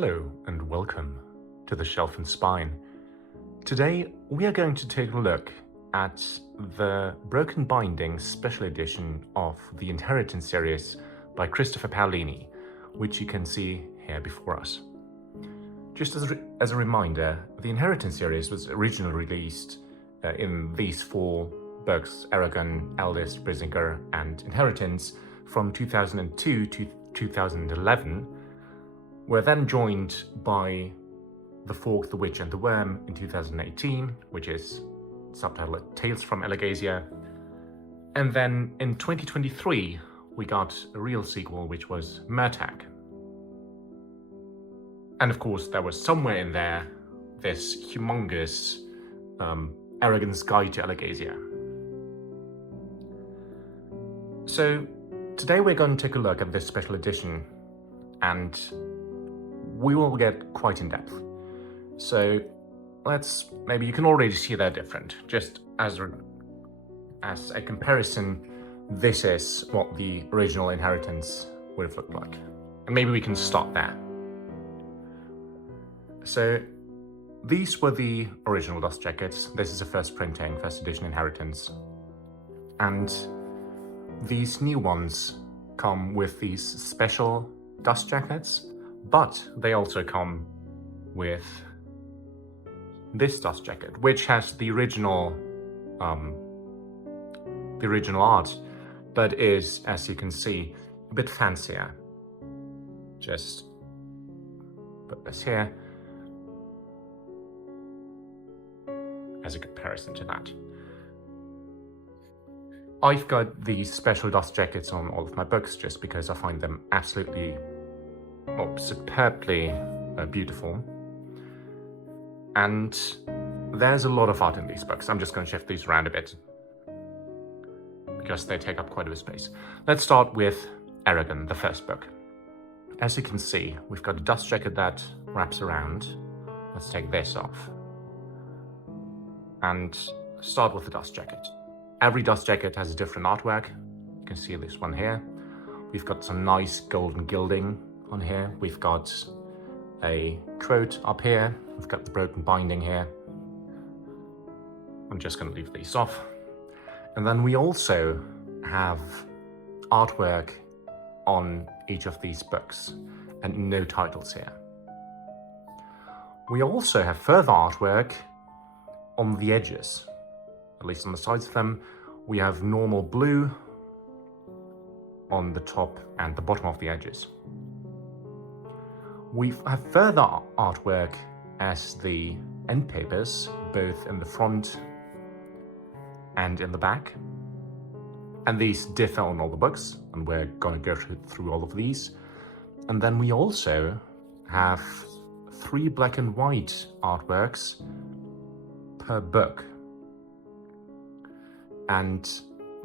Hello and welcome to the Shelf and Spine. Today we are going to take a look at the Broken Binding Special Edition of the Inheritance series by Christopher Paolini, which you can see here before us. Just as a reminder, the Inheritance series was originally released in these four books, Eragon, Eldest, Brisingr and Inheritance, from 2002 to 2011, were then joined by The Fork, the Witch and the Worm in 2018, which is subtitled Tales from Alagasia. And then in 2023, we got a real sequel, which was Murtagh. And of course, there was somewhere in there this humongous Eragon's Guide to Alagasia. So today we're going to take a look at this special edition, and we will get quite in depth. So maybe you can already see they're different. Just as a comparison, this is what the original Inheritance would have looked like. And maybe we can start there. So these were the original dust jackets. This is a first printing, first edition Inheritance. And these new ones come with these special dust jackets, but they also come with this dust jacket, which has the original art, but is, as you can see, a bit fancier. Just put this here as a comparison to that. I've got these special dust jackets on all of my books just because I find them absolutely, superbly beautiful. And there's a lot of art in these books. I'm just going to shift these around a bit because they take up quite a bit of space. Let's start with Eragon, the first book. As you can see, we've got a dust jacket that wraps around. Let's take this off and start with the dust jacket. Every dust jacket has a different artwork. You can see this one here. We've got some nice golden gilding on here. We've got a quote up here. We've got the broken binding here. I'm just going to leave these off. And then we also have artwork on each of these books and no titles here. We also have further artwork on the edges, at least on the sides of them. We have normal blue on the top and the bottom of the edges. We have further artwork as the end papers, both in the front and in the back. And these differ on all the books, and we're going to go through all of these. And then we also have 3 black and white artworks per book. And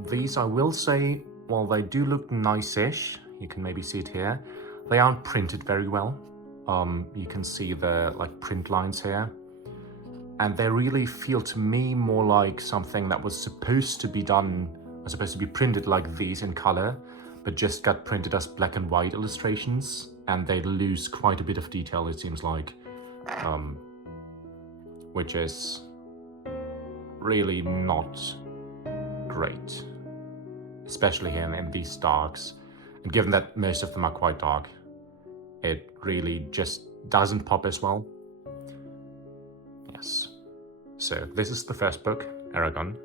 these, I will say, while they do look nice-ish, you can maybe see it here, they aren't printed very well. You can see the print lines here. And they really feel to me more like something that was supposed to be printed like these in color, but just got printed as black and white illustrations. And they lose quite a bit of detail, it seems like, which is really not great, especially here in these darks. And given that most of them are quite dark, it really just doesn't pop as well. Yes. So this is the first book, Eragon.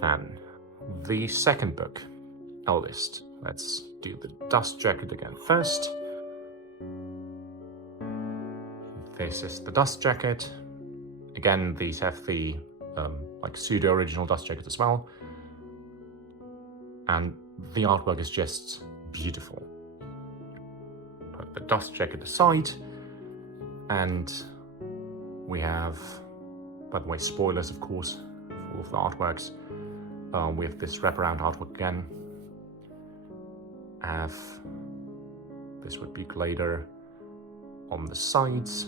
Then the second book, Eldest. Let's do the dust jacket again first. This is the dust jacket. Again, these have the pseudo-original dust jacket as well. And the artwork is just beautiful. Put the dust jacket aside, and we have, by the way, spoilers of course, for all of the artworks. We have this wraparound artwork again. This would be glider on the sides.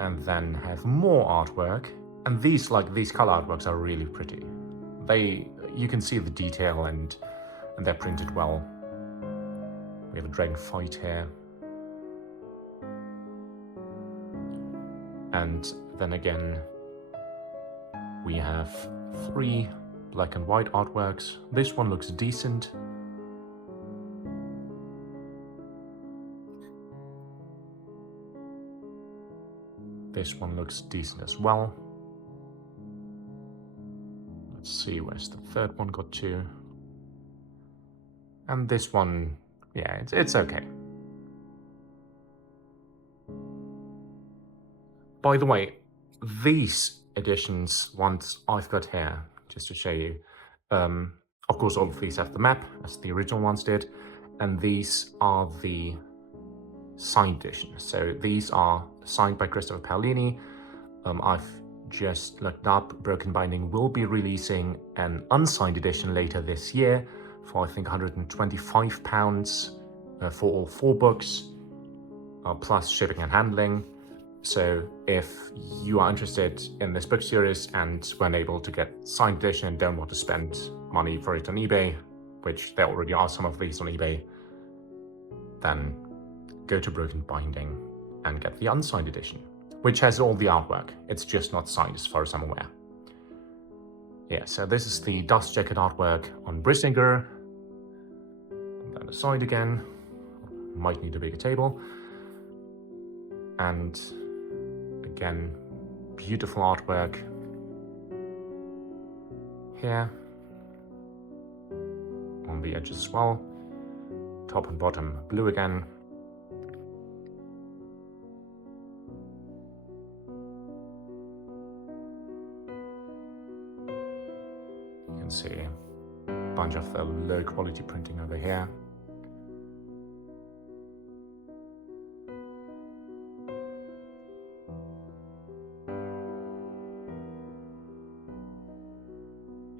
And then have more artwork. And these color artworks are really pretty. You can see the detail and they're printed well. We have a dragon fight here. And then again, we have 3 black and white artworks. This one looks decent. This one looks decent as well. Let's see, where's the third one got to? And this one, yeah, it's okay. By the way, these editions, ones I've got here, just to show you, of course all of these have the map, as the original ones did, and these are the signed editions. So these are signed by Christopher Paolini. I've just looked up, Broken Binding will be releasing an unsigned edition later this year for I think £125 for all 4 books, plus shipping and handling. So if you are interested in this book series and weren't able to get signed edition and don't want to spend money for it on eBay, which there already are some of these on eBay, then go to Broken Binding and get the unsigned edition, which has all the artwork. It's just not signed as far as I'm aware. Yeah, so this is the dust jacket artwork on Brisingr. And then aside again, might need a bigger table. And again, beautiful artwork here on the edges as well. Top and bottom blue again. You can see a bunch of the low quality printing over here.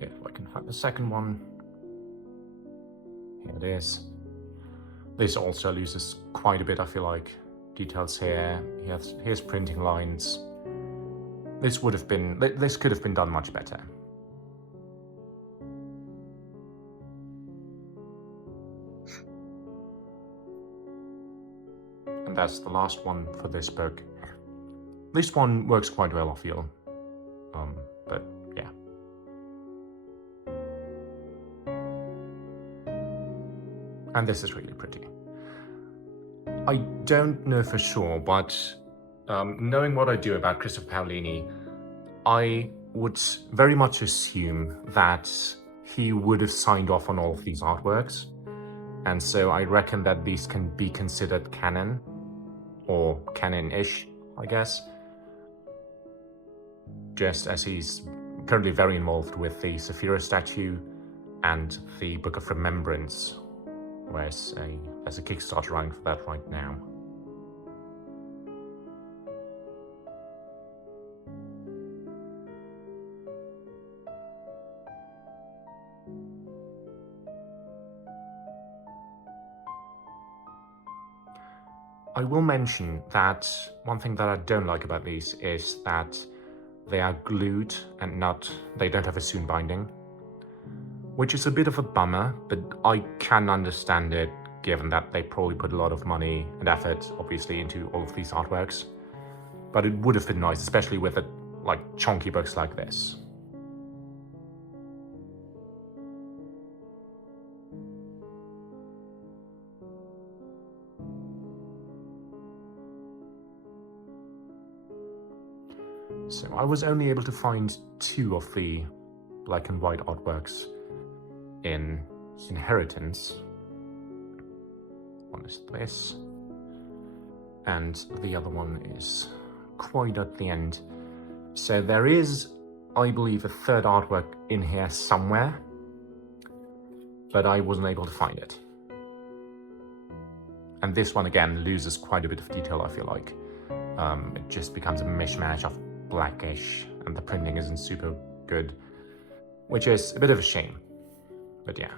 Yeah, if I can find the second one. Here it is. This also loses quite a bit, I feel like. Details here, here's printing lines. This could have been done much better. And that's the last one for this book. This one works quite well, I feel. But yeah. And this is really pretty. I don't know for sure, but knowing what I do about Christopher Paolini, I would very much assume that he would have signed off on all of these artworks. And so I reckon that these can be considered canon, or canon-ish, I guess. Just as he's currently very involved with the Saphira statue and the Book of Remembrance, whereas there's a Kickstarter running for that right now. I will mention that one thing that I don't like about these is that they are glued and they don't have a sewn binding, which is a bit of a bummer, but I can understand it given that they probably put a lot of money and effort, obviously, into all of these artworks. But it would have been nice, especially with chunky books like this. So I was only able to find 2 of the black and white artworks in Inheritance. One is this, and the other one is quite at the end. So there is, I believe, a third artwork in here somewhere, but I wasn't able to find it. And this one again loses quite a bit of detail, I feel like. It just becomes a mishmash of blackish, and the printing isn't super good, which is a bit of a shame. But yeah,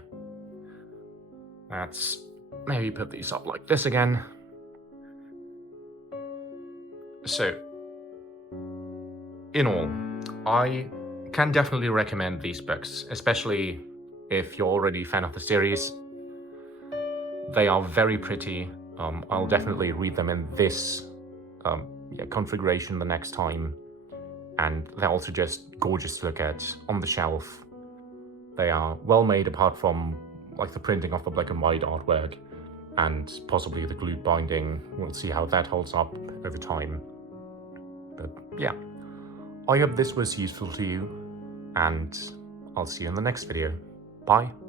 let's maybe put these up like this again. So, in all, I can definitely recommend these books, especially if you're already a fan of the series. They are very pretty. I'll definitely read them in this configuration the next time. And they're also just gorgeous to look at on the shelf. They are well made, apart from like the printing of the black and white artwork and possibly the glued binding. We'll see how that holds up over time. But yeah, I hope this was useful to you, and I'll see you in the next video. Bye.